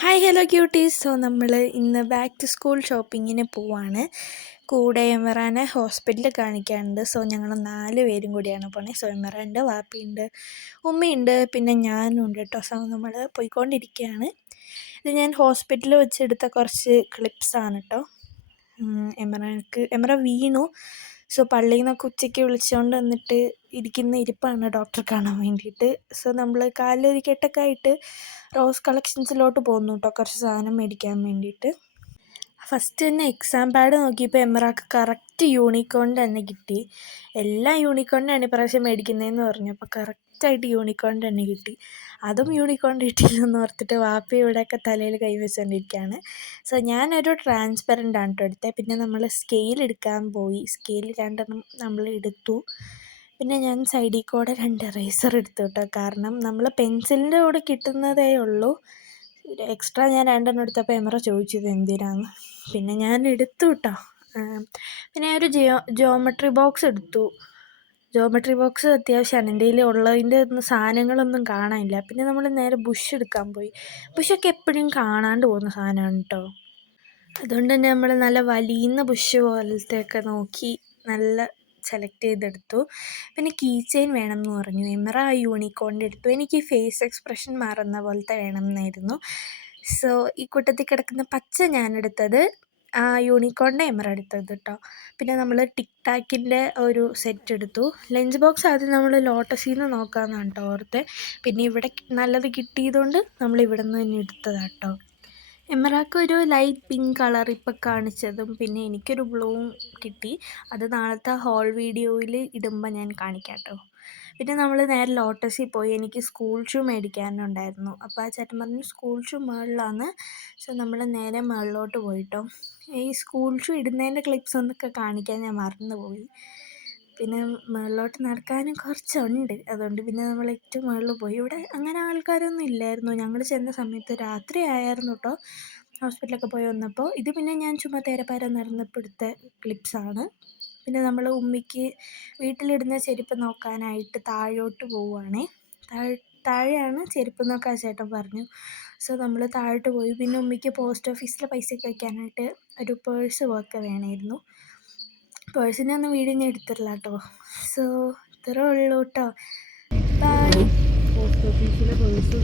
Hi hello quotes. So നമ്മൾ ഇന്ന് back to school ഷോപ്പിങ്ങിന് പോവാണ്. കൂടെ എമറാനെ ഹോസ്പിറ്റലിൽ കാണിക്കാനുണ്ട്. സോ ഞങ്ങൾ 4 പേരും കൂടിയാണ് പോണേ. സോ എമറുണ്ട്, വാപ്പിയുണ്ട്, ഉമ്മയുണ്ട്, പിന്നെ ഞാനും ഉണ്ട് കേട്ടോ. സോ നമ്മൾ പോയിക്കൊണ്ടിരിക്കുകയാണ്. ഇത് ഞാൻ ഹോസ്പിറ്റലിൽ വെച്ചെടുത്ത കുറച്ച് ക്ലിപ്സാണ് കേട്ടോ. എമറ വീണു. സോ പള്ളിയിൽ നിന്നൊക്കെ ഉച്ചയ്ക്ക് വിളിച്ചുകൊണ്ട് വന്നിട്ട് ഇരിക്കുന്ന ഇരിപ്പാണ് ഡോക്ടറെ കാണാൻ വേണ്ടിയിട്ട്. സോ നമ്മൾ കാലിലൊരു കെട്ടൊക്കെ ആയിട്ട് റോസ് കളക്ഷൻസിലോട്ട് പോകുന്നു കേട്ടോ, കുറച്ച് സാധനം മേടിക്കാൻ വേണ്ടിയിട്ട്. ഫസ്റ്റ് തന്നെ എക്സാം പാഡ് നോക്കിയപ്പോൾ എമറാക്ക് കറക്റ്റ് യൂണിക്കോണിൻ്റെ തന്നെ കിട്ടി. എല്ലാ യൂണിക്കോണിനാണ് ഇപ്രാവശ്യം മേടിക്കുന്നതെന്ന് പറഞ്ഞു. അപ്പോൾ കറക്റ്റായിട്ട് യൂണിക്കോണിൻ്റെ തന്നെ കിട്ടി. അതും യൂണിക്കോണിൻ്റെ കിട്ടിയില്ലെന്ന് ഓർത്തിട്ട് വാപ്പി ഇവിടെയൊക്കെ തലയിൽ കൈവച്ചുകൊണ്ടിരിക്കുകയാണ്. സോ ഞാനൊരു ട്രാൻസ്പെറൻ്റ് ആണ് കേട്ടോ എടുത്തത്. പിന്നെ നമ്മൾ സ്കെയിൽ എടുക്കാൻ പോയി. സ്കെയിൽ 2 നമ്മൾ എടുത്തു. പിന്നെ ഞാൻ സൈഡിൽ കൂടെ 2 ഇറേസർ എടുത്തു കേട്ടോ. കാരണം നമ്മൾ പെൻസിലിൻ്റെ കൂടെ കിട്ടുന്നതേ ഉള്ളൂ. എക്സ്ട്രാ ഞാൻ 2 എടുത്തപ്പോൾ എമറ ചോദിച്ചത് എന്തിനാന്ന്. പിന്നെ ഞാൻ എടുത്തു കേട്ടോ. പിന്നെ ഒരു ജോമെട്രി ബോക്സ് എടുത്തു. ജോമെട്രി ബോക്സ് അത്യാവശ്യമാണ്. എൻ്റെ കയ്യിൽ ഉള്ളതിൻ്റെ സാധനങ്ങളൊന്നും കാണാനില്ല. പിന്നെ നമ്മൾ നേരെ ബുഷ് എടുക്കാൻ പോയി. ബുഷൊക്കെ എപ്പോഴും കാണാണ്ട് പോകുന്ന സാധനമാണ് കേട്ടോ. അതുകൊണ്ട് തന്നെ നമ്മൾ നല്ല വലിയുന്ന ബുഷ് പോലത്തെയൊക്കെ നോക്കി നല്ല സെലക്ട് ചെയ്തെടുത്തു. പിന്നെ കീ ചെയിൻ വേണം എന്ന് പറഞ്ഞു. എമറ യൂണിക്കോണിൻ്റെ എടുത്തു. എനിക്ക് ഫേസ് എക്സ്പ്രഷൻ മാറുന്ന പോലത്തെ വേണം എന്നായിരുന്നു. സോ ഈ കൂട്ടത്തിൽ കിടക്കുന്ന പച്ച ഞാനെടുത്തത്, ആ യൂണിക്കോണിൻ്റെ എമറ എടുത്തത് കേട്ടോ. പിന്നെ നമ്മൾ ടിക് ടാക്കിൻ്റെ ഒരു സെറ്റ് എടുത്തു. ലഞ്ച് ബോക്സ് ആദ്യം നമ്മൾ ലോട്ടസിൽ നിന്ന് നോക്കാമെന്നാണ് കേട്ടോ ഓർത്തെ. പിന്നെ ഇവിടെ നല്ലത് കിട്ടിയതുകൊണ്ട് നമ്മൾ ഇവിടെ നിന്ന് തന്നെ എടുത്തതാണ് കേട്ടോ. എമറാക്ക് ഒരു ലൈറ്റ് പിങ്ക് കളർ ഇപ്പം കാണിച്ചതും, പിന്നെ എനിക്കൊരു ബ്ലൂവും കിട്ടി. അത് നാളത്തെ ഹോൾ വീഡിയോയിൽ ഇടുമ്പോൾ ഞാൻ കാണിക്കാം കേട്ടോ. പിന്നെ നമ്മൾ നേരെ ലോട്ടസിൽ പോയി. എനിക്ക് സ്കൂൾ ഷൂ മേടിക്കാനുണ്ടായിരുന്നു. അപ്പോൾ ആ ചേട്ടൻ പറഞ്ഞു സ്കൂൾ ഷൂ മുകളിലാണ്. സോ നമ്മൾ നേരെ മുകളിലോട്ട് പോയിട്ടോ. ഈ സ്കൂൾ ഷൂ ഇടുന്നതിൻ്റെ ക്ലിപ്സ് ഒന്നൊക്കെ കാണിക്കാൻ ഞാൻ മറന്നുപോയി. പിന്നെ മുകളിലോട്ട് നടക്കാനും കുറച്ചുണ്ട്. അതുകൊണ്ട് പിന്നെ നമ്മൾ ഏറ്റവും മുകളിൽ പോയി. ഇവിടെ അങ്ങനെ ആൾക്കാരൊന്നും ഇല്ലായിരുന്നു. ഞങ്ങൾ ചെന്ന സമയത്ത് രാത്രി ആയിരുന്നു കേട്ടോ. ഹോസ്പിറ്റലൊക്കെ പോയി വന്നപ്പോൾ. ഇത് പിന്നെ ഞാൻ ചുമ്മാ തേരപ്പാര നടന്നപ്പോൾ എടുത്ത ക്ലിപ്സാണ്. പിന്നെ നമ്മൾ ഉമ്മിക്ക് വീട്ടിലിടുന്ന ചെരുപ്പ് നോക്കാനായിട്ട് താഴോട്ട് പോവുകയാണേ. താഴെയാണ് ചെരുപ്പ് എന്നൊക്കെ ആ ചേട്ടൻ പറഞ്ഞു. സോ നമ്മൾ താഴോട്ട് പോയി. പിന്നെ ഉമ്മിക്ക് പോസ്റ്റ് ഓഫീസിലെ പൈസയൊക്കെ വയ്ക്കാനായിട്ട് ഒരു പേഴ്സ് ഒക്കെ വേണമായിരുന്നു. പേഴ്സിൻ്റെ ഒന്നും വീഡിയോ ഞാൻ എടുത്തിട്ടില്ല കേട്ടോ. സോ ഇത്രേ ഉള്ളൂ കേട്ടോ. ബൈ. പോസ്റ്റ് ഓഫീസിലെ പേഴ്സ്